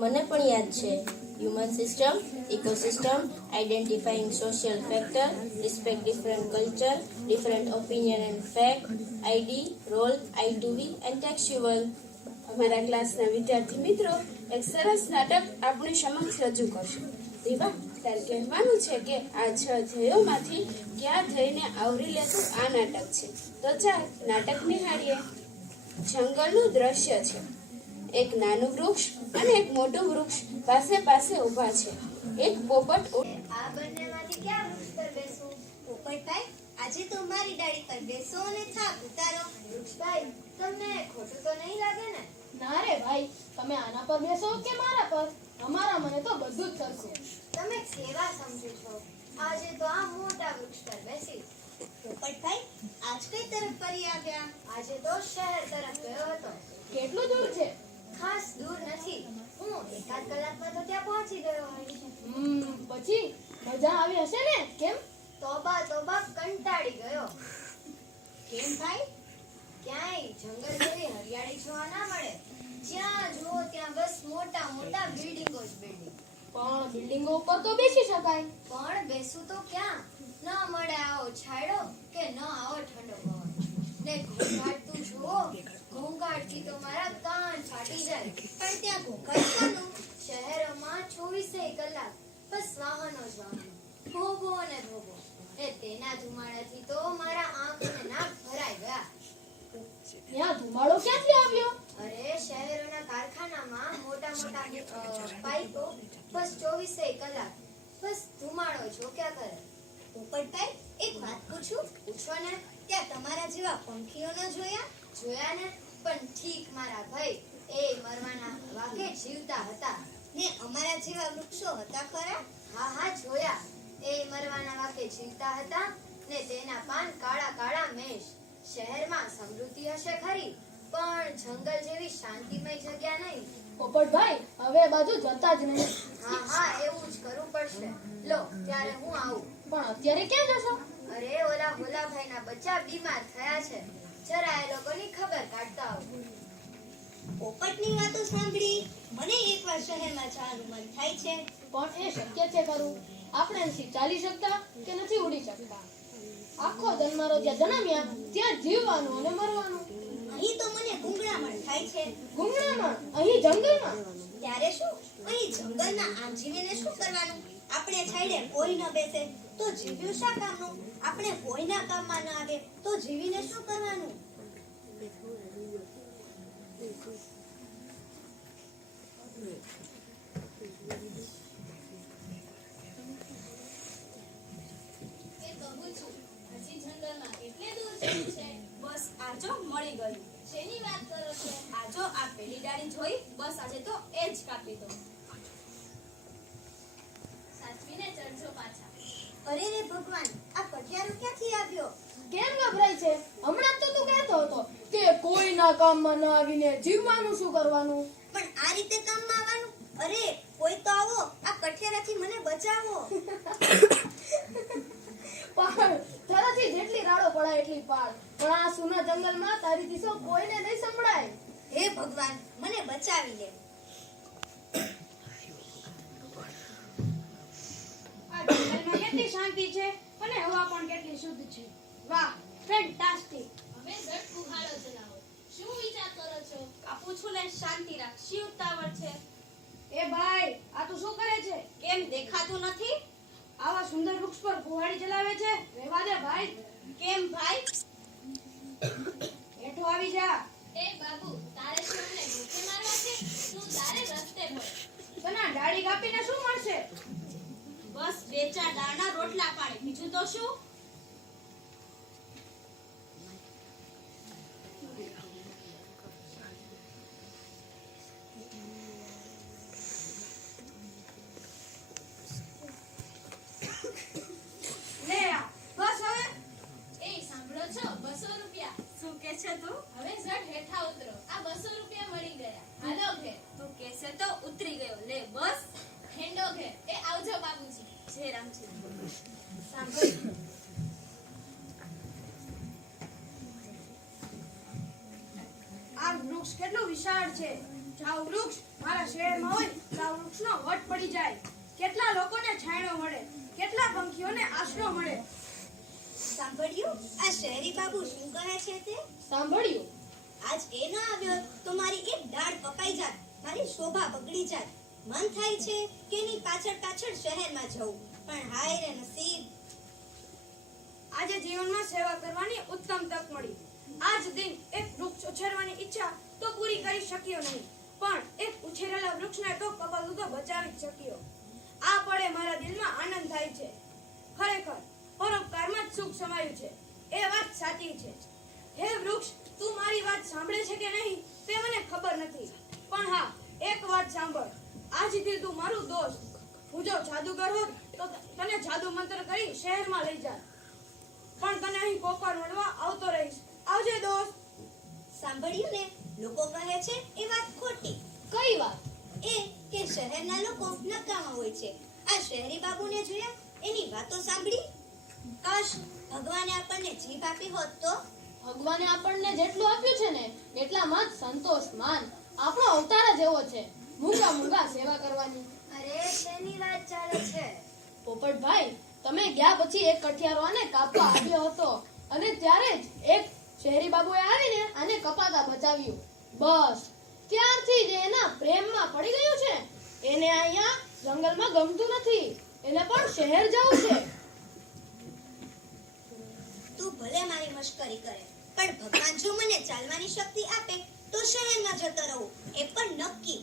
મને પણ યાદ છે. Human system, ecosystem, identifying social factor, respect different culture, different opinion and fact, ID, role, I2V and textual. અમારા ક્લાસના વિદ્યાર્થી મિત્રો એક સરસ નાટક આપણી સમક્ષ રજૂ કરશે. રીવા, તારે કહેવાનું છે કે આ 6 ધ્યેયોમાંથી ક્યાં ધ્યેયને આવરી લેતું આ નાટક છે. તો ચાલ નાટક નિહાળીએ. જંગલનું દ્રશ્ય છે. એક નાનું વૃક્ષ અને એક મોટું વૃક્ષ પાસે પાસે ઊભા છે. એક પોપટ આ બંનેમાંથી ક્યાં વૃક્ષ પર બેસું? પોપટભાઈ, આજે તો મારી ડાળી પર બેસો અને થાક ઉતારો. વૃક્ષભાઈ, તમને ખોટું તો નહીં લાગે ને? ના રે ભાઈ, તમે આના પર બેસો કે મારા પર, અમારા મને તો બધું જ સરખું. તમે સેવા સમજો છો. આજે તો આ મોટા વૃક્ષ પર બેસીશ. પોપટભાઈ, આજ કઈ તરફ ફરી આવ્યા? આજે તો શહેર તરફ ગયો હતો. કેટલું દૂર છે? ખાસ દૂર નથી. હું એકાદ કલાકમાં તો ત્યાં પહોંચી ગયો હોઈશ. પછી મજા આવી હશે ને? કેમ? તોબા તોબા, કંટાળી ગયો. કેમ ભાઈ? ક્યાંય જંગલ જેવી હરિયાળી જોવા ના મળે. જ્યાં જુઓ ત્યાં બસ મોટા મોટા બિલ્ડિંગો જ બિલ્ડિંગ. પણ બિલ્ડિંગો ઉપર તો બેસી શકાય. પણ બેસું તો ક્યાં? ન મળે આવો છાંયડો કે ન આવો ઠંડો પવન. ને ઘોંઘાટ તું જુઓ, ઘોંઘાટથી તો મારા કાન ફાટી જાય. પણ ત્યાં ઘોંઘાટ શાનું? શહેરોમાં 24 કલાક બસ વાહનો જ વાહનો, ભોગો ને ભોગો. તેના ધુમાડાથી તો મારા આંખ અને નાક ભરાઈ ગયા. ત્યાં ધુમાડો ક્યાંથી આવ્યો? અરે, શહેરોના કારખાનામાં મોટા મોટા પાઇપો બસ 24 કલાક બસ ધુમાડો જોક્યા કરે. પોપટભાઈ, એક વાત પૂછું? પૂછો ને. ત્યાં તમારા જેવા પંખીઓ ન જોયા? જોયા ને, પણ ઠીક મારા ભાઈ, એ મરવાના વાકે જીવતા હતા. ને અમારા જેવા વૃક્ષો હતા ખરા? હા હા, જોયા. એ મરવાના વાકે જીવતા હતા ને તેના પાન કાળા કાળા મેષ. શહેરમાં સમૃદ્ધિ હશે ખરી, પણ જંગલ જેવી શાંતિમય જગ્યા નહીં. પોપટભાઈ, હવે બાજુ જતા જ નહીં. હા હા, એવું જ કરવું પડશે. લો, ત્યારે હું આવું. પણ અત્યારે ક્યાં જશો? અરે, ઓલા ભોલાભાઈના બચ્ચા બીમાર થયા છે. જરા એ લોકોની ખબર કાઢતા આવું. પોપટની વાતો સાંભળી મને એકવાર શહેરમાં જવાનું મન થાય છે. પણ એ શક્ય છે ખરું? આપણે નથી ચાલી શકતા કે નથી ઉડી શકતા. આખો જન્મારો જ્યાં જન્મ્યા ત્યાં જીવવાનું અને મરવાનું. અહીં તો મને ગુંગળામણ થાય છે. ગુંગળામણ? અહીં જંગલમાં? ત્યારે શું, અહીં જંગલના આમ જીવીને શું કરવાનું? આપણે છાંયડે કોઈ ન બેસે તો જીવ્યું શા કામનું? આપણે કોઈના કામમાં ન આવે તો જીવીને શું કરવાનું? બસ આજો મળી ગયું. શેની વાત કરો છો? આજો આ પેલી ડાળી જોઈ, બસ આજે તો એ જ કાપી દો. સાચવીને ચડજો પાછા. અરે રે ભગવાન, આ કટિયારો ક્યાંથી આવ્યો? કેમ ગભરાય છે? હમણાં તો તું કહેતો હતો કે કોઈના કામમાં ન આવીને જીવવાનું શું કરવાનું. પણ આ રીતે કામમાં આવવાનું? અરે, કોઈ તો આવો, આ કઠિયારાથી મને બચાવો. પણ તારાથી જેટલી રાડો પડાય એટલી પાડ, પણ આ સુના જંગલમાં તારી દિશો કોઈને નહીં સંભળાય. હે ભગવાન, મને બચાવી લે. આ જંગલમાં કેટલી શાંતિ છે અને હવા પણ કેટલી શુદ્ધ છે. વાહ, ફેન્ટાસ્ટિક. હવે ઝટ કુહાડો ચલાવો. શું વિચાર કરો છો? કાપું છું ને, શાંતિ રાખ. શી ઉતાવળ છે? એ ભાઈ, આ તું શું કરે છે? કેમ દેખાતું નથી? આવા સુંદર વૃક્ષ પર કુહાડી ચલાવે છે. રહેવા દે ભાઈ. કેમ ભાઈ? હેઠો આવી જા. એ બાબુ, તારે શું મને ભૂખે મારવા છે? તું તારે રસ્તે ભર. તને ડાળી કાપીને શું મળશે? બસ 2-4 દાણા રોટલા પાડે, બીજું તો શું? લે આ, બસ હવે. એ સાંભળો છો? 200 રૂપિયા. શું કે છે તું? હવે ઝટ હેઠા ઉતરો. આ 200 રૂપિયા મળી ગયા. હાલો ઘેર. તું કેસે તો ઉતરી ગયો. લે બસ. હેંડો ઘેર. એ આવજો બાબુજી. જય રામજી. સાંભળ, આ વૃક્ષ કેટલું વિશાળ છે. જો આ વૃક્ષ મારા શહેરમાં હોય વૃક્ષનો વટ પડી જાય, કેટલા લોકોને છાંયડો મળે, કેટલા પંખીઓને આશરો મળે. સાંભળ્યું આ શહેરી બાબુ શું કહે છે તે? સાંભળ્યું? આજ એ ના આવ્યો તો મારી એક દાઢ કપાઈ જાત, મારી શોભા બગડી જાત. મન થાય છે કે એની પાછળ પાછળ શહેરમાં જવું, પણ હાય રે નસીબ. આજે જીવનમાં સેવા કરવાની ઉત્તમ તક મળી. આજ દિન એક વૃક્ષ ઉછેરવાની ઈચ્છા તો પૂરી કરી શક્યો નહીં, પણ એક ઉછેરેલા વૃક્ષને તો કપાતું તો બચાવી જ શક્યો. આ પળે મારા દિલમાં આનંદ થાય છે. ખરેખર પરોપકારમાં જ સુખ સમાયું છે, એ વાત સાચી છે. હે વૃક્ષ, તું મારી વાત સાંભળે છે કે નહીં તે મને ખબર નથી, પણ હા, એક વાત સાંભળ. આજથી તું મારું દોસ્ત. હું જો જાદુગર હોત તો તને જાદુ મંત્ર કરી શહેરમાં લઈ જાત, પણ તને અહીં કોકવાર મળવા આવતો રહીશ. આવજે દોસ્ત. સાંભળ્યું ને, લોકો કહે છે એ વાત ખોટી. કઈ વાત? એ કે શહેરના લોકો નકામા હોય છે. આ શહેરી બાબુને જોયા, એની વાતો સાંભળી. કાશ ભગવાને આપણને જીભ આપી હોત તો. ભગવાને આપણને જેટલું આપ્યું છે ને એટલામાં જ સંતોષ માન. આપણો અવતાર જ એવો છે, મૂંગા મૂંગા સેવા કરવાની. અરે શેની વાત ચાલે છે? પોપટભાઈ, તમે ગયા પછી એક કઠિયારો આને કાપવા આવ્યો હતો, અને ત્યારે જ એક શહેરી બાબુએ આવીને આને કપાતા બચાવ્યું. બસ ત્યારથી જ એના પ્રેમમાં પડી ગયું છે. એને અહીંયા જંગલમાં ગમતું નથી, એને પણ શહેર જવું છે. તું ભલે મારી મશ્કરી કરે, પણ ભગવાન જો મને ચાલવાની શક્તિ આપે તો શહેરમાં જતો રહું, એ પણ નક્કી.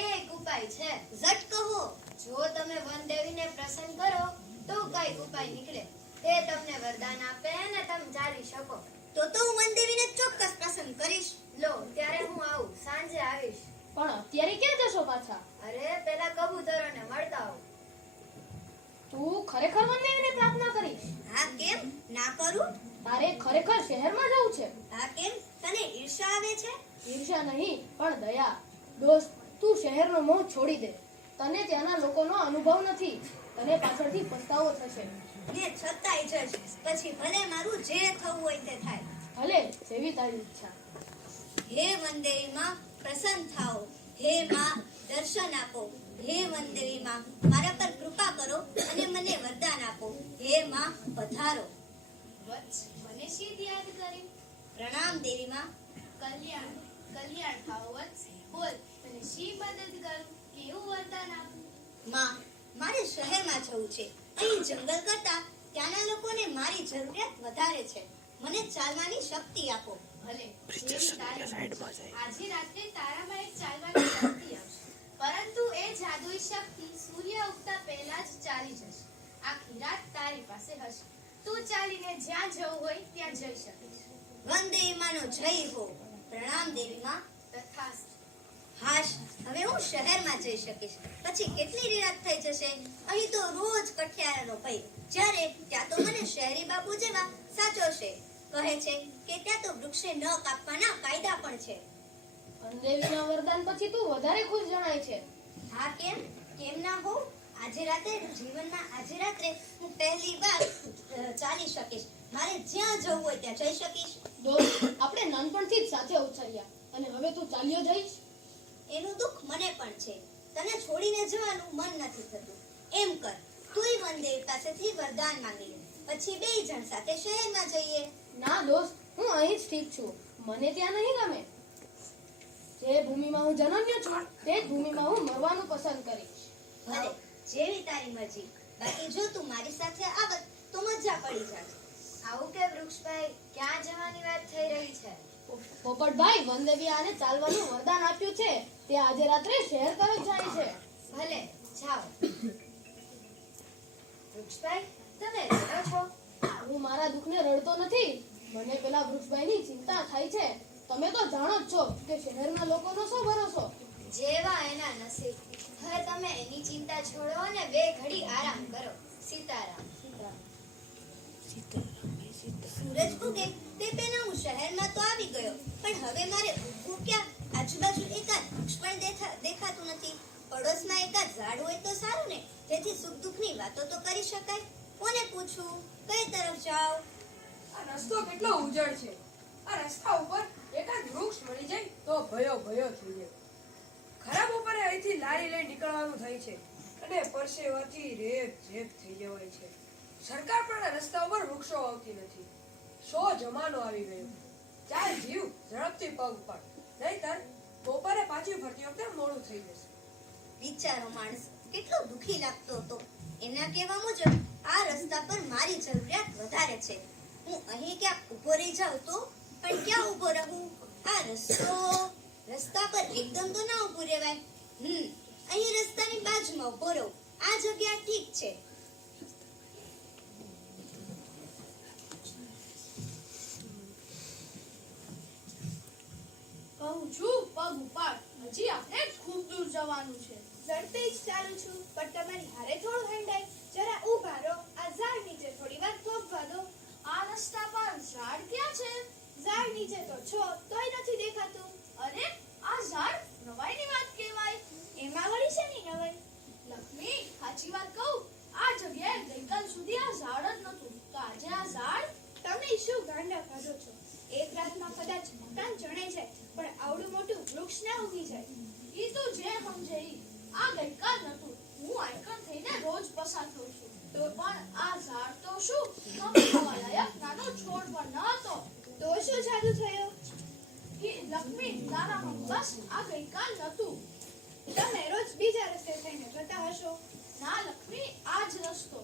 એક ઉપાય છે, ઝટ કહો. જો તમે વનદેવીને પ્રસન્ન કરો તો કઈ ઉપાય નીકળે. તે તમને વરદાન આપે અને તમે ચાલી શકો. તો હું વનદેવીને ચોક્કસ પ્રસન્ન કરીશ. લો, ત્યારે હું આવું, સાંજે આવીશ. પણ અત્યારે ક્યાં જશો પાછા? અરે પેલા કબૂતરોને મળતા આવું. તું ખરેખર મને પ્રાર્થના કરીશ? હા, કેમ ના કરું? તારે ખરેખર શહેરમાં જવું છે? હા, કેમ? તને ઈર્ષા આવે છે? ઈર્ષા નહીં, પણ દયા. દોસ્ત, તું શહેરનો મોહ છોડી દે. તને ત્યાંના લોકોનો અનુભવ નથી, તને પાછળથી પસ્તાવો થશે. ને છતાંય જજ, પછી ભલે મારું જે થવું હોય તે થાય. ભલે, જેવી તારી ઈચ્છા. હે વનદેવી માં, પ્રસન્ન થાઓ. હે માં, દર્શન આપો. હે વનદેવી માં, મારા પર કૃપા કરો અને મને વરદાન આપો. હે માં, પધારો. વત્સ, મને શી યાદ કરી? પ્રણામ દેવી માં. કલ્યાણ કલ્યાણ થાઓ વત્સ. બોલ, તને શી મદદ કરું, કેવું વરદાન આપું? માં, મારે શહેરમાં જવું છે. અહીં જંગલ કરતા ત્યાંના લોકોને મારી જરૂરિયાત વધારે છે. મને ચાલવાની શક્તિ આપો. ભલે, જેવી તારી મરજી. આજે રાત્રે તારામાં એક ચાલવાની શક્તિ આવશે, પરંતુ એ જાદુઈ શક્તિ સૂર્ય ઉગતા પહેલા જ ચાલી જશે. આખી રાત તારી પાસે હશે. તું ચાલીને જ્યાં જવું હોય ત્યાં જઈ શકીશ. વનદેવી માનો જય હો. પ્રણામ દેવી માં. તથાસ્તુ. હાશ, હવે હું શહેરમાં જઈ શકીશ. પછી કેટલી નિરાશ થઈ જશે. અહીં તો રોજ કઠિયારાનો ભય, જ્યારે ત્યાં તો મને શહેરી બાબુ જેવા સાચવશે. કહે છે કે ત્યાં તો વૃક્ષે ન કાપવાના કાયદા પણ છે. વનદેવીના વરદાન પછી તું વધારે ખુશ જણાય છે. હા, કેમ ના હો? આજે રાત્રે હું પહેલી વાર ચાલી શકીશ. મારે જ્યાં જવું હોય ત્યાં જઈ શકીશ. દોસ્ત, આપણે નાનપણથી જ સાથે ઉછર્યા, અને હવે તું ચાલ્યો જઈશ? એનું દુઃખ મને પણ છે. તને છોડીને જવાનું મન નથી થતું. એમ કર, તુંય વનદેવી પાસેથી વરદાન માંગી લે, પછી બે જણ સાથે શહેરમાં જઈએ. ના દોસ્ત, હું અહીં જ ઠીક છું. મને ત્યાં નહીં ગમે. જે ભૂમિમાં હું જન્મ્યો છું તે જ ભૂમિમાં હું મરવાનું પસંદ કરીશ. ભલે, જેવી તારી મરજી. બાકી જો તું મારી સાથે આવત તો મજા પડી જાત. આવું કે વૃક્ષભાઈ, ક્યાં જવાની વાત થઈ રહી છે? પોપટભાઈ, વનદેવી આને ચાલવાનું વરદાન આપ્યું છે. તે આજે રાત્રે શહેર તરફ જાય છે. ભલે, જાઓ. વૃક્ષભાઈ, તમે રડો છો? હું મારા દુઃખને રડતો નથી. મને પેલા વૃક્ષભાઈની ચિંતા થાય છે. તમે તો જાણો જ છો કે શહેરના લોકોનો શું ભરોસો. જેવા એના નસીબ. હવે તમે એની ચિંતા છોડો અને બે ઘડી આરામ કરો. સીતારામ. સૂરજ ઉગે તે પહેલા હું શહેરમાં તો આવી ગયો, પણ હવે મારે ઊભું ક્યાં? આજુબાજુ એકાદ વૃક્ષ પણ દેખાતું નથી. પડોશમાં એકાદ ઝાડ હોય તો સારું ને, જેથી સુખ દુઃખની વાતો તો કરી શકાય. કોને પૂછું, કઈ તરફ જાઉં? આ રસ્તો કેટલો ઉજળ છે. આ રસ્તા ઉપર એકાદ વૃક્ષ મળી જાય તો ભયો થઈ જાય. ખરાબ બપોરે અહીંથી લારી લઈ નીકળવાનું થાય છે અને પરસેવાથી રેપ ઝેપ થઈ જવાય છે. સરકાર પણ આ રસ્તા ઉપર વૃક્ષો વાવતી નથી. શો જમાનો આવી ગયો. ચાલ જીવ, ઝડપથી પગ પાડ, નહીતર બપોરે પાછી ફરતી વખતે મોડું થઈ જશે. વિચારો માણસ કેટલો દુખી લાગતો હતો. એના કહેવા મુજબ આ રસ્તા પર મારી જરૂરિયાત વધારે છે. હું અહીં ક્યાંક ઊભો રહી જાઉં તો પણ ક્યાં ઊભો રહું? આ રસ્તા પર એકદમ તો ના ઊભું રહેવાય. અહીં રસ્તાની બાજુમાં ઊભો રહું. આ જગ્યા ઠીક છે. કહું છું પગ ઉપાડ, હજી આપણે ખૂબ દૂર જવાનું છે. ઝડપે જ ચાલું છું, પણ તમારી હારે થોડું હેંડાય. જરા ઊભા રહો, આ ઝાડ નીચે થોડી વાર થોભવા દો. આ રસ્તા પર ઝાડ ક્યાં છે? ઝાડ નીચે તો છો, તોય નથી દેખાતું. અરે આ ઝાડ નવાઈની વાત કહેવાય. એમાં વળી શેની નવાઈ? લક્ષ્મી, સાચી વાત કહું, આ જગ્યાએ ગઈકાલ સુધી આ ઝાડ જ નહોતું, તો આજે આ ઝાડ. તમે શું ગાંડા કાઢો છો? એક રાતમાં કદાચ મકાન ચણાઈ જાય, પણ આવડું મોટું વૃક્ષ ના ઉગી જાય. ઈ તો જે સમજે ઈ. આ ગઈકાલ નહોતું, હું આઈકન થઈને રોજ પસાર થઉં છું, તો પણ આ ઝાડ તો શું થવા લાયક નાનો છોડ પણ ન હતો. તો શું જાદુ થયો? ઈ લક્ષ્મી, તારામાં બસ આ ગઈકાલ નહોતું. તમે રોજ બીજા રસ્તે થઈને જતા હશો. ના લક્ષ્મી, આ જ રસ્તો.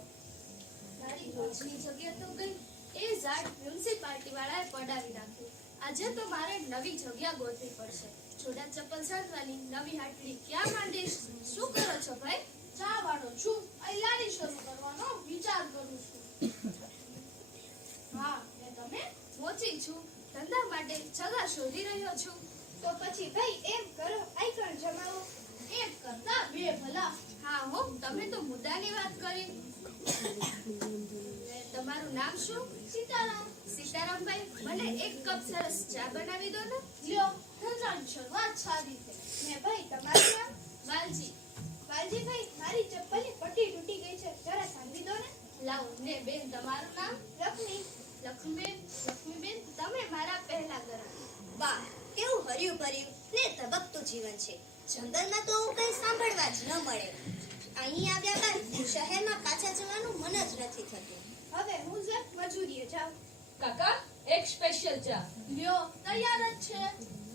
મારી રોજની જગ્યા તો ગઈ. એ ઝાડ મ્યુનિસિપાલિટી વાળાએ પડાવી નાખ્યું. આજે તો મારે નવી જગ્યા ગોતવી પડશે. જોડા ચપ્પલ સાંધવાની નવી હાટડી ક્યાં માંડીશ? શું કરો છો ભાઈ? ચા વાળો છું, અહીં લારી શરૂ કરવાનો વિચાર કરું છું. હા, ને તમે? મોચી છું, ધંધા માટે જગા શોધી રહ્યો છું. તો પછી ભાઈ એમ કરો, આઈકણ જમાવો. એક કરતા બે ભલા. હા હો, તમે તો મુદ્દાની વાત કરી. તમારું નામ શું? સીતારામ. સીતારામભાઈ, મને એક કપ સરસ ચા બનાવી દો ને. લ્યો, ધંધાની શરૂઆત સારી થઈ. ને ભાઈ તમારું નામ? વાલજી. વાલજીભાઈ, મારી ચપ્પલની પટ્ટી તૂટી ગઈ છે, જરા સાંધી દો ને. લાવો. ને બેન, તમારું નામ? લક્ષ્મી. લક્ષ્મીબેન, તમે મારા પહેલા ગ્રાહક. વાહ, કેવું હર્યું ભર્યું ને ધબકતું જીવન છે. જંગલમાં તો કઈ સાંભળવા જ ન મળે. અહીં આવ્યા બાદ શહેરમાં પાછા જવાનું મન જ નથી થતું. હવે હું જ મજૂરીએ જાઉં. કાકા, એક સ્પેશિયલ ચા. લ્યો, તૈયાર જ છે.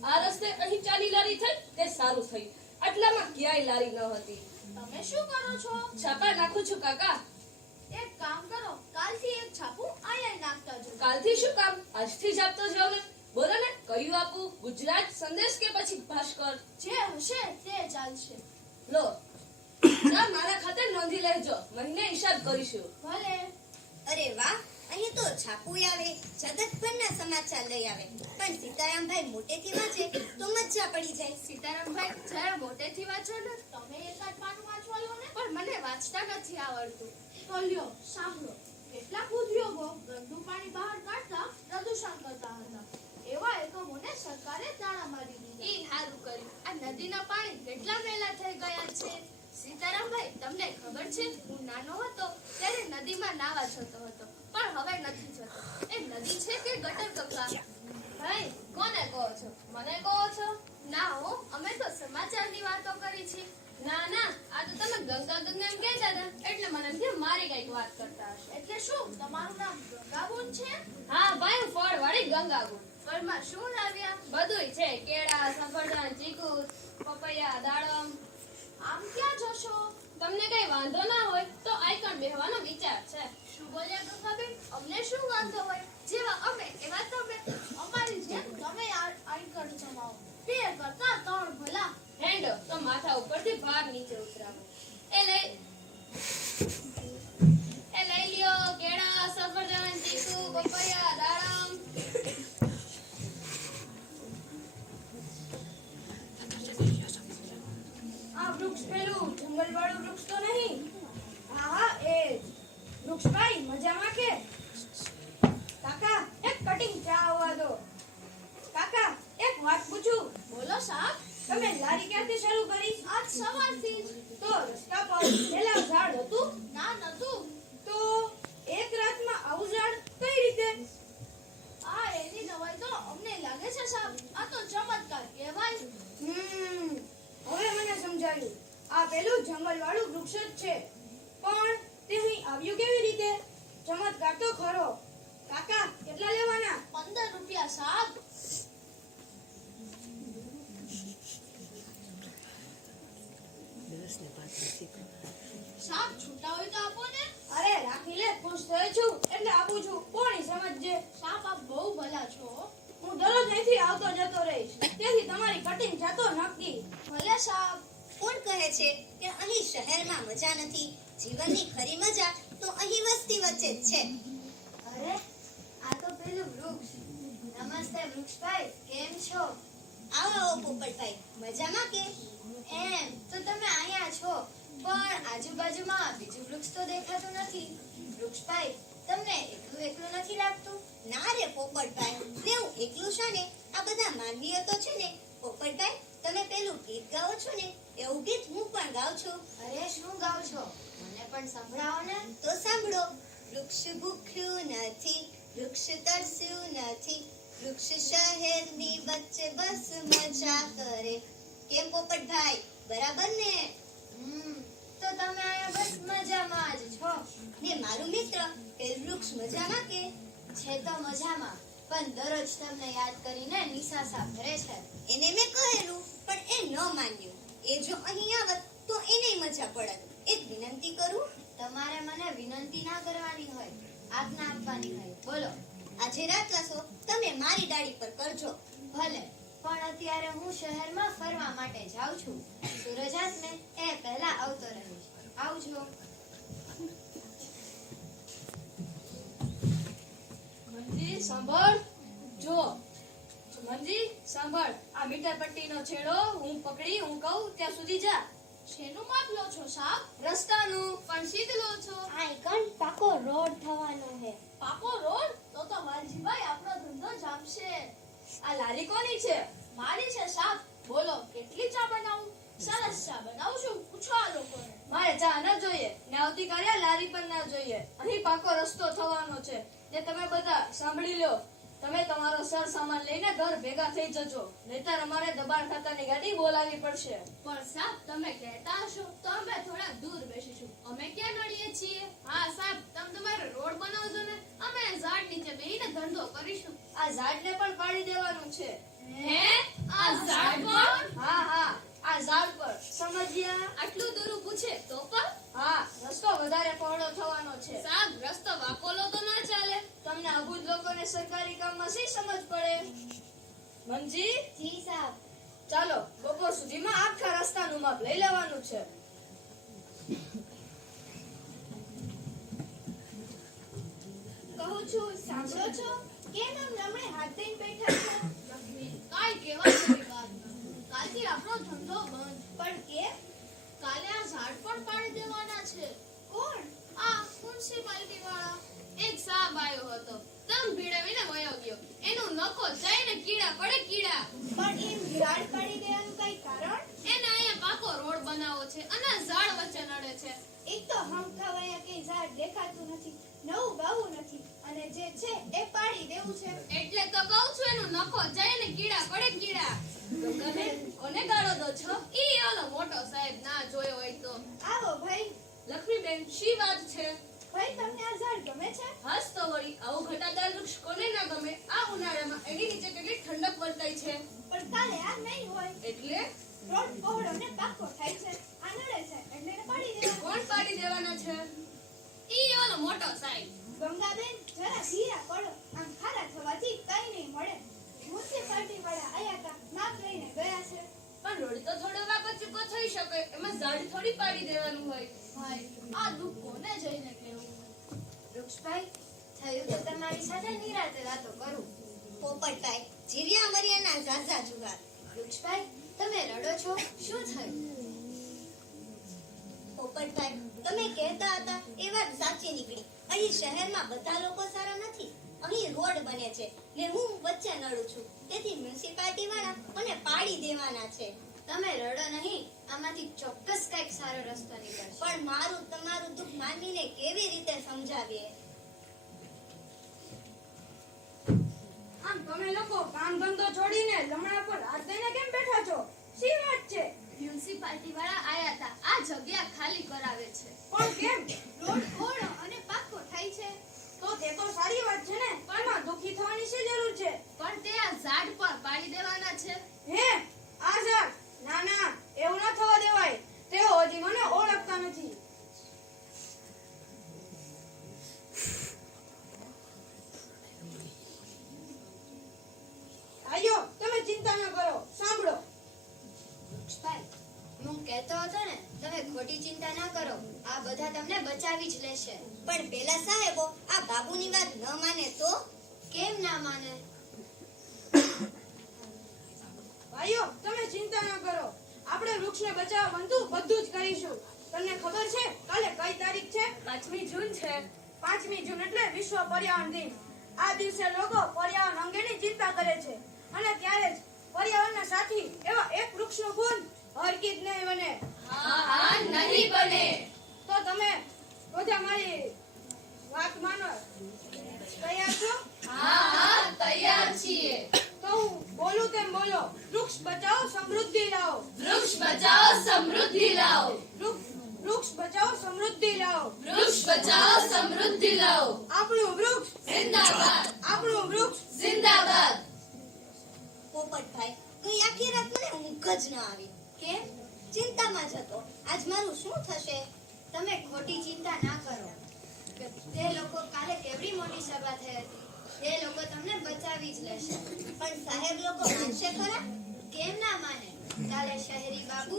આ રસ્તે અહીં ચાલી લારી થઈ તે સારું થયું. આટલામાં ક્યાંય લારી ન હતી. તમે શું કરો છો? છાપા નાખું છું કાકા. એક કામ કરો, કાલથી એક છાપું અહીંયા નાખતા જજો. કાલથી શું કામ? આજથી જ આપતો જાવ ને. બોલો ને, કયું આપું? ગુજરાત સંદેશ કે પછી ભાસ્કર? જે હશે તે ચાલશે. લો, ચા મારા ખાતે નોંધી લેજો. મહિને હિસાબ કરીશું. ભલે. અરે વાહ, અહીં તો છાપું આવે, જગતભરના સમાચાર લઈ આવે. પણ સીતારામભાઈ મોટેથી વાંચે તો મજા પડી જાય. સીતારામભાઈ, જરા મોટેથી વાંચો ને. તમે એકાદ પાનું વાંચવા લો ને. પણ મને વાંચતા નથી આવડતું. તો લ્યો, સાંભળો. કેટલાક ઉદ્યોગો ગંદુ પાણી બહાર કાઢતા પ્રદૂષણ કરતા હતા. એવા એકમોને સરકારે તાળા મારી દીધા. ઈ હારું કર્યું. આ નદીના પાણી કેટલા મેલા થઈ ગયા છે. સીતારામભાઈ, તમને ખબર છે, હું નાનો હતો ત્યારે નદીમાં નાવા જતો હતો, પણ હવે નથી જતો. એ નદી છે કે ગટર ગંગા? ભાઈ, કોને કહો છો? મને કહો છો? ના હો, અમે તો સમાચારની વાતો કરી છે. ના ના, આ તો તમે ગંગા ગંગા એમ કહેતા હતા એટલે મને એમ થયું મારી કઈક વાત કરતા હશે. એટલે શું, તમારું નામ ગંગાબુન છે? હા ભાઈ, હું ફળવાળી ગંગાબુન. ઘરમાં શું લાવ્યા? બધુંય છે. કેળા, સફરજન, ચીકુ, પપૈયા, દાડમ. આમ ક્યાં જશો? તમને કઈ વાંધો ના હોય તો આઈકણ બેહવાનો વિચાર છે. શું બોલ્યા ગંગાબેન? અમને શું વાંધો હોય? જેવા અમે એવા તમે. અમારી જેમ તમે આઈકણ જમાવો. બે કરતા ત્રણ ભલા. હેંડો તો માથા ઉપરથી ભાર નીચે ઉતરાવો. એ લઈ લ્યો કેળા, સફરજન, ચીકુ, પપૈયા, દાડમ. આ વૃક્ષ પેલું જંગલ વાળું વૃક્ષ તો નહીં? હા હા, એ જ. વૃક્ષભાઈ, મજામાં કે? કાકા, એક કટિંગ ચા આવવા દો. કાકા, એક વાત પૂછું. બોલો સાહેબ. તમે લારી ક્યાંથી શરૂ કરી? આજ સવારથી જ. તો રસ્તા પર પેલા ઝાડ હતું? ના નતું. તો એક રાતમાં આવું ઝાડ કઈ રીતે? આ એની દવાઈ તો અમને લાગે છે સાહેબ, આ તો ચમત્કાર કહેવાય. હવે મને સમજાયું. આ પેલું જંગલવાળું વૃક્ષ જ છે, પણ તે અહીં આવ્યું કેવી રીતે? ચમત્કાર તો ખરો. કાકા, કેટલા લેવાના? 15 રૂપિયા સાહેબ. સાહેબ છૂટા હોય તો આપો ને. અરે રાખી લે, ખુશ થયો છું એટલે આપું છું. કોની સમજજે. સાહેબ આપ બહુ ભલા છો. હું દરરોજ અહીંથી આવતો જતો રહીશ, તેથી તમારી કટિંગ જાતો નક્કી. ભલે સાહેબ. કોણ કહે છે કે અહીં શહેરમાં મજા નથી? જીવનની ખરી મજા તો અહીં વસ્તી વચ્ચે જ છે. અરે આ તો પેલું વૃક્ષ. નમસ્તે વૃક્ષભાઈ, કેમ છો? આવો આવો પોપટભાઈ, મજામાં કે? એમ તો તમે અહીંયા છો, પણ આજુબાજુમાં બીજું વૃક્ષ તો દેખાતું નથી. વૃક્ષભાઈ, તમને એકલું એકલું નથી લાગતું? ના રે પોપટભાઈ, લેવું એકલું છે ને, આ બધા માનવીઓ તો છે ને. પોપટભાઈ, તમે પેલું ગીત ગાઓ છો ને, એવું ગીત હું પણ ગાઉં છું. અરે શું ગાઓ છો? મને પણ સંભળાવો ને. તો સાંભળો. વૃક્ષ ભૂખ્યું નથી, વૃક્ષ તરસ્યું નથી, વૃક્ષ શહેરની વચ્ચે બસ મજા કરે. કેમ પોપટભાઈ, બરાબર ને? તો તમે આયા બસ મજામાં જ છો. ને મારું મિત્ર પેલું વૃક્ષ મજામાં કે? છે તો મજામાં, પણ દરરોજ તમને યાદ કરીને નિસાસા ભરે છે. એને મેં કહેલું, પણ એ ન માન્યું. એ જો અહીં આવત તો એને મજા પડત. એક વિનંતી કરું? તમારે મને વિનંતી ના કરવાની હોય, આજ્ઞા આપવાની હોય. બોલો. આજે રાતવાસો તમે મારી ડાળી પર કરજો. ભલે, પણ અત્યારે હું શહેરમાં ફરવા માટે જાઉં છું. સૂરજાસ્ત ને એ પહેલા આવતો રહીશ. આવજો. મંજી સાંભળ. જો મંજી સાંભળ, આ મીટર પટ્ટીનો છેડો હું પકડી હું કહું ત્યાં સુધી જા. શેનું માપ લો છો સાહેબ? રસ્તાનું. પણ સીધ લો છો. આ એકન પાકો રોડ થવાનો છે. પાકો રોડ? તો વાલજીભાઈ આપણો ધંધો જામશે. આ લારી કોની છે? મારી છે સાહેબ. બોલો કેટલી ચા બનાવું? સરસ ચા બનાવું છું, પૂછો આ લોકોને. મારે ચા ન જોઈએ ને આવતીકાલે આ લારી પણ ના જોઈએ. અહીં પાકો રસ્તો થવાનો છે ને તમે બધા સાંભળી લો. તમે તમારો સર સામાન લઈને ઘર ભેગા થઈ જજો, નહીતર અમારે દબાણ ખાતાની ગાડી બોલાવી પડશે. પણ સાહેબ તમે કહેતા હશો તો અમે થોડા દૂર બેસીશું. અમે ક્યાં નડીએ છીએ? હા સાહેબ, તમે તમારો રોડ બનાવજો ને, અમે ઝાડ નીચે બેહીને ધંધો કરીશું. આ ઝાડને પણ પાડી દેવાનું છે. હે? આ ઝાડ પર? હા હા, આ ઝાડ પર. સમજ્યા? આટલું દૂર પૂછે તો પણ? હા, રસ્તો વધારે પહોળો થવાનો છે. સાહેબ રસ્તો વાકોલો તો ના ચાલે. તમને અબૂઝ લોકોને સરકારી કામમાં શી સમજ પડે? મંજી, જી સાહેબ. ચાલો બપોર સુધીમાં આખા રસ્તાનું માપ લઈ લેવાનું છે. કહું છું, સાંભળો છો? કેમ આમ રમણે હાથ દઈને બેઠા છો? કાઈ કહેવા જેવી વાત નથી. કાલથી આપણો ધંધો બંધ. પણ કેમ? કાલે આ ઝાડ પણ પાડી દેવાના છે. કોણ? આ મ્યુનિસિપાલિટી વાળા. એક સાહેબ આવ્યો હતો, દમ ભીડાવીને વયો ગયો. એનું નખો જઈને કીડા પડે કીડા. પણ એમ ઝાડ પાડી દેવાનું કઈ કારણ? એને અહીંયા પાકો રોડ બનાવવો છે અને આ ઝાડ વચ્ચે નડે છે. એક તો હમખાવાયા કઈ ઝાડ દેખાતું નથી, નવું વાવવું નથી, અને જે છે એ પાડી દેવું છે. એટલે તો કહું છું એનું નખો જઈને કીડા પડે કીડા. ગંગાબેન, કોને ગાળો દો છો? ઈ ઓલો મોટો સાહેબ ના જોયો હોય તો. આવો ભાઈ. લક્ષ્મીબેન, શી વાત છે? ભાઈ તમને આ ઝાડ ગમે છે? હાસ તો વળી, આવું ઘટાદાર વૃક્ષ કોને ના ગમે? આ ઉનાળામાં એની નીચે કેટલી ઠંડક વર્તાય છે. પણ કાલે આ નહીં હોય. એટલે રોડ પહોળો ને પાકો થાય છે, આ નડે છે એટલે એને પાડી દેવાનું. કોણ પાડી દેવાના છે? ઈ ઓલો મોટો સાહેબ. ગંગાબેન જરા ધીરા પડો, આમ ખારા થવાથી કઈ નહીં મળે. મ્યુનિસિપાલિટી વાળા આયા હતા, માપ લઈને ગયા છે. પણ રોડ તો થોડો વાંકો ચૂકો થઈ શકે, એમાં ઝાડ થોડી પાડી દેવાનું હોય. ભાઈ આ દુઃખ કોને જઈને કહેવું? વૃક્ષભાઈ, થયું તો તમારી સાથે નિરાતે વાતો કરું. પોપટભાઈ, જીવ્યા મર્યાના ઝાઝા જુગાર. વૃક્ષભાઈ, તમે રડો છો, શું થયું? પોપટભાઈ, તમે કહેતા હતા એ વાત સાચી નીકળી. અહીં શહેરમાં બધા લોકો સારા નથી. અહીં રોડ બને છે ને હું વચ્ચે નડું છું, તેથી મ્યુનિસિપાલિટી વાળા મને પાડી દેવાના છે. તમે રડો નહીં, આમાંથી ચોક્કસ કઈક સારો રસ્તો નીકળશે. પણ મારું તમારું દુઃખ માનીને કેવી રીતે સમજાવીએ? આમ તમે લોકો કામ ધંધો છોડીને લમણા પર હાથ દઈને કેમ બેઠા છો? શી વાત છે? મ્યુનિસિપાલિટી વાળા આયા હતા, જગ્યા ખાલી કરાવે છે પણ કેમ? રોડ પહોળો અને પાકો થાય છે તો તે તો સારી વાત છે ને, પણ એમાં દુઃખી થવાની શી જરૂર છે? પણ તે આ ઝાડ પર પાડી દેવાના છે હે, આ ઝાડ? ના ના, એવું ન થવા દેવાય. તેઓ હજી મને ઓળખતા નથી. ભાઈઓ, તમે ચિંતા ન કરો. સાંભળો, વૃક્ષભાઈ, હું કહેતો હતો ને, તમે ખોટી ચિંતા ના કરો, આ બધા તમને બચાવી જ લેશે. પણ પેલા સાહેબો આ બાબુની વાત ન માને તો? કેમ ના માને? ભાઈઓ, તમે ચિંતા ન કરો. આપણે વૃક્ષને બચાવવા બનતું બધું જ કરીશું. તમને ખબર છે કાલે કઈ તારીખ છે? 5મી જૂન છે. 5મી જૂન એટલે વિશ્વ પર્યાવરણ દિન. આ દિવસે લોકો પર્યાવરણ અંગેની ચિંતા કરે છે, અને ત્યારે જ પર્યાવરણના સાથી એવા એક વૃક્ષનું ગુણ હરગીજ નહીં બને. હા નહીં બને તો તમે બધા મારી વાત માનો. તૈયાર છો? હા તૈયાર છીએ તો હું બોલું તેમ બોલો. વૃક્ષ બચાવો, સમૃદ્ધિ લાવો. વૃક્ષ બચાવો સમૃદ્ધિ લાવો વૃક્ષ બચાવો, સમૃદ્ધિ લાવો. વૃક્ષ બચાવો સમૃદ્ધિ લાવો આપણું વૃક્ષ જિંદાબાદ આપણું વૃક્ષ. જિંદાબાદ પોપટભાઈ, ગઈ આખી રાત મને ઊંઘ જ ન આવી. કેમ? ચિંતામાં જ હતો. આજ મારું શું થશે? તમે ખોટી ચિંતા ના કરો. તે લોકો કાલે કેવડી મોટી સભા થઈ હતી. તે લોકો તમને બચાવી જ લેશે. પણ સાહેબ લોકો માનશે ખરા? કેમ ના માને? કાલે શહેરી બાબુ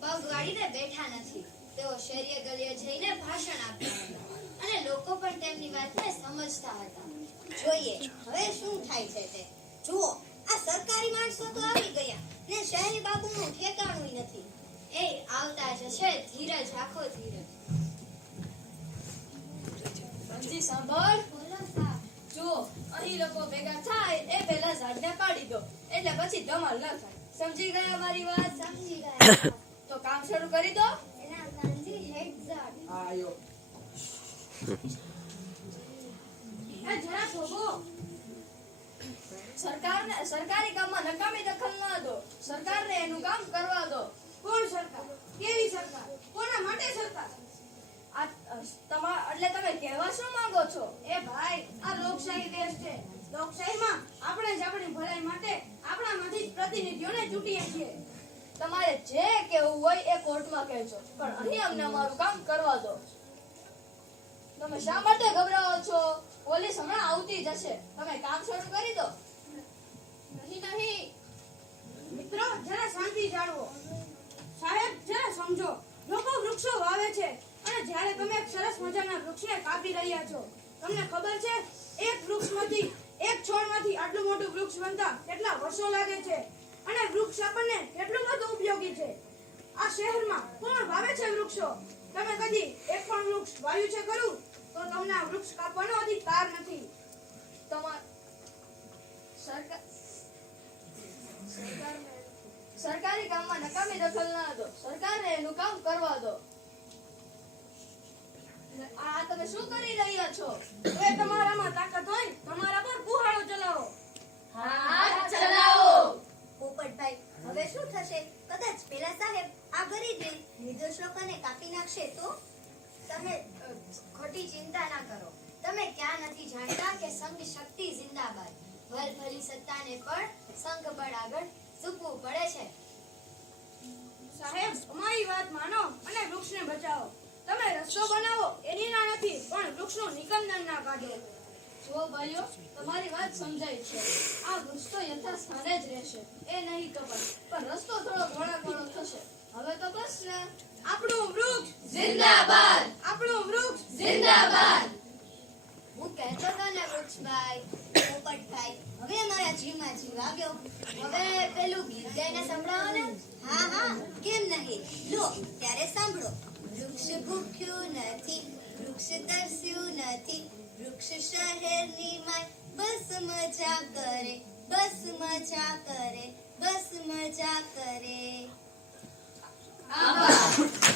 પગ વાળીને બેઠા નથી. તેઓ શેરીએ ગલીએ જઈને ભાષણ આપ્યા હતા, અને લોકો પણ તેમની વાતને સમજતા હતા. જોઈએ હવે શું થાય છે તે. જુઓ, આ સરકારી માણસો તો આવી ગયા ને શહેરી બાબુનું ઠેકાણું નથી. એ આવતા જશે. ધીરજ રાખો, ધીરજ. બંજી સાંભળ. બોલો સાહેબ. જુઓ, અહીં લોકો ભેગા થાય એ પહેલા ઝાડને પાડી દો, એટલે પછી ધમાલ ન થાય. સમજી ગયા મારી વાત? સમજી ગયા. તો કામ શરૂ કરી દો. એના ગાંધી હેડ ઝાડ. એ જરા થોભો. સરકારી કામમાં નકામી દખલ ન દો. સરકારને એનું કામ કરવા દો. કોણ સરકાર? કેવી સરકાર? કોના માટે સરકાર? એટલે તમે કહેવા શું માંગો છો? એ ભાઈ, આ લોકશાહી દેશ છે. લોકશાહીમાં આપણે જ આપણી ભલાઈ માટે આપણામાંથી જ પ્રતિનિધિઓને ચૂંટીએ છીએ. તમારે જે કહેવું હોય એ કોર્ટમાં કહેજો, પણ અહીં અમને અમારું કામ કરવા દો. તમે શા માટે ગભરાઓ છો? પોલીસ હમણાં આવતી જશે. તમે કામ શરૂ કરી દો. નહીં. મિત્રો, જરા શાંતિ જાળવો. સાહેબ, જરા સમજો. લોકો વૃક્ષો વાવે છે, અને જ્યારે તમે એક સરસ મજાના વૃક્ષને કાપી રહ્યા છો. તમને ખબર છે એક વૃક્ષમાંથી, એક છોડમાંથી આટલું મોટું વૃક્ષ બનતા કેટલા વર્ષો લાગે છે? અને વૃક્ષ આપણને કેટલું બધું ઉપયોગી છે. આ શહેરમાં કોણ વાવે છે વૃક્ષો? તમે કદી એક પણ વૃક્ષ વાવ્યું છે ખરું? તો તમને આ વૃક્ષ કાપવાનો અધિકાર નથી. સરકારી કામમાં નકામી દખલ ના દો. સરકારને એનું કામ કરવા દો. આ તમે શું કરી રહ્યા છો? એ તમારામાં તાકાત હોય, તમારા પર કુહાડો ચલાવો. હા ચલાવો પોપટભાઈ, હવે શું થશે? કદાચ પેલા સાહેબ આ ગરીબને નિર્દોષ લોકોને કાપી નાખશે તો? તમે ખોટી ચિંતા ના કરો. તમે ક્યાં નથી જાણતા કે સંઘ શક્તિ જિંદાબાદ. ભલભલી સત્તાને પણ સંઘ બળ આગળ ઝૂકવું પડે છે. સાહેબ, અમારી વાત માનો અને વૃક્ષને બચાવો. તમે રસ્તો બનાવો એની ના નથી, પણ વૃક્ષનું નિકંદન ના કાઢો. જો ભાઈઓ, તમારી વાત સમજાય છે. આ વૃક્ષ તો યથાસ્થાને જ રહેશે, એ નહીં કપાય. પણ રસ્તો થોડો ઘોડાઘોડો થશે. હવે તો બસ ને. આપણું વૃક્ષ જિંદાબાદ આપણું વૃક્ષ જિંદાબાદ હું કહેતો હતો ને વૃક્ષભાઈ, પોપટભાઈ, હવે અમારા જીવમાં જીવ આવ્યો. હવે પેલું ગીત ગાઈને સંભળાવો ને. હા હા, કેમ નહીં. લો ત્યારે સાંભળો. વૃક્ષ ભૂખ્યું નથી, વૃક્ષ તરસ્યું નથી, વૃક્ષ શહેરની માય બસ મજા કરે, બસ મજા કરે, બસ મજા કરે. આભાર